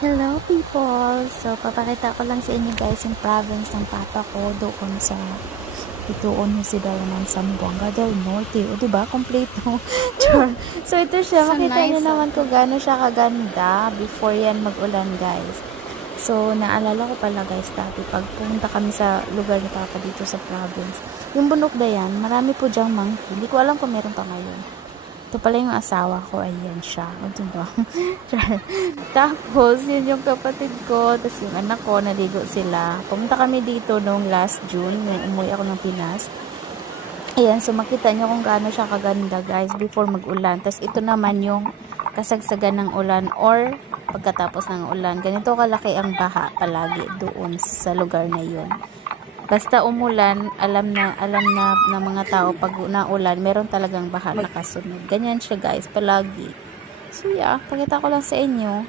Hello people! So, papakita ko lang sa inyo guys yung province ng papa ko doon sa doon si Dayanan Zamboanga del Norte. O, diba? Kompleto. So, ito siya. So Makita nice, niyo naman kung gaano siya kaganda before yan mag-ulan guys. So, naalala ko pala guys dati pag pumunta kami sa lugar ni papa dito sa province. Yung Bunok Dayan, marami po dyang monkey. Hindi ko alam kung meron pa ngayon. Ito pala yung asawa ko. Ayan siya. O, diba? Tapos, yun yung kapatid ko. Tapos, yung anak ko, naligo sila. Pumunta kami dito noong last June. Umuwi ako ng Pinas. Ayan, so makita nyo kung gaano siya kaganda, guys, before mag-ulan. Tapos, ito naman yung kasagsagan ng ulan or pagkatapos ng ulan. Ganito kalaki ang baha palagi doon sa lugar na yun. Basta umulan, alam na ng mga tao pag naulan, meron talagang baha na kasunod. Ganyan siya guys, palagi. So yeah, pakita ko lang sa inyo.